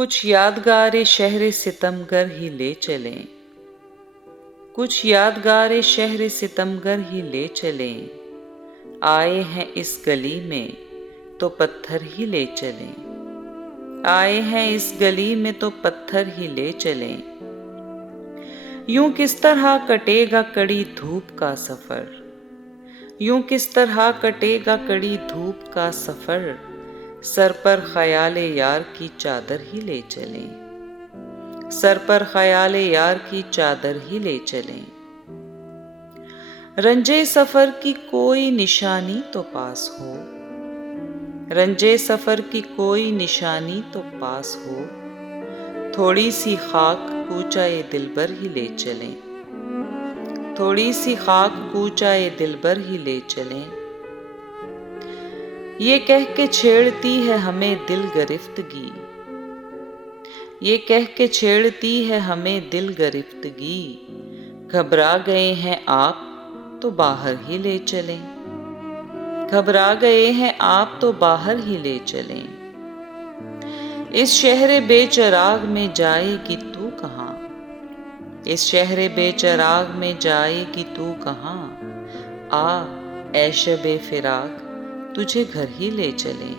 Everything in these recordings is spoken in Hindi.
कुछ यादगार शहर सितमगर ही ले चलें, कुछ यादगार शहर सितमगर ही ले चलें। आए हैं इस गली में तो पत्थर ही ले चलें, आए हैं इस गली में तो पत्थर ही ले चलें। यूं किस तरह कटेगा कड़ी धूप का सफर, यूं किस तरह कटेगा कड़ी धूप का सफर। सर पर ख्याले यार की चादर ही ले चलें, सर पर ख्याले यार की चादर ही ले चलें। रंजे सफर की कोई निशानी तो पास हो, रंजे सफर की कोई निशानी तो पास हो। थोड़ी सी खाक कूचाए दिलबर ही ले चलें, थोड़ी सी खाक कूचाए दिलबर ही ले चलें। ये कह के छेड़ती है हमें दिल गिरफ्तगी, ये कह के छेड़ती है हमें दिल गिरफ्तगी। घबरा गए हैं आप तो बाहर ही ले चलें, घबरा गए हैं आप तो बाहर ही ले चलें। इस शहर बेचराग में जाएगी तू कहाँ, इस शहर बेचराग में जाएगी तू कहाँ। आ ऐ शबे फिराक तुझे घर ही ले चलें,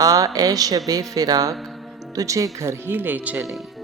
आ ऐ शबे फिराक तुझे घर ही ले चलें।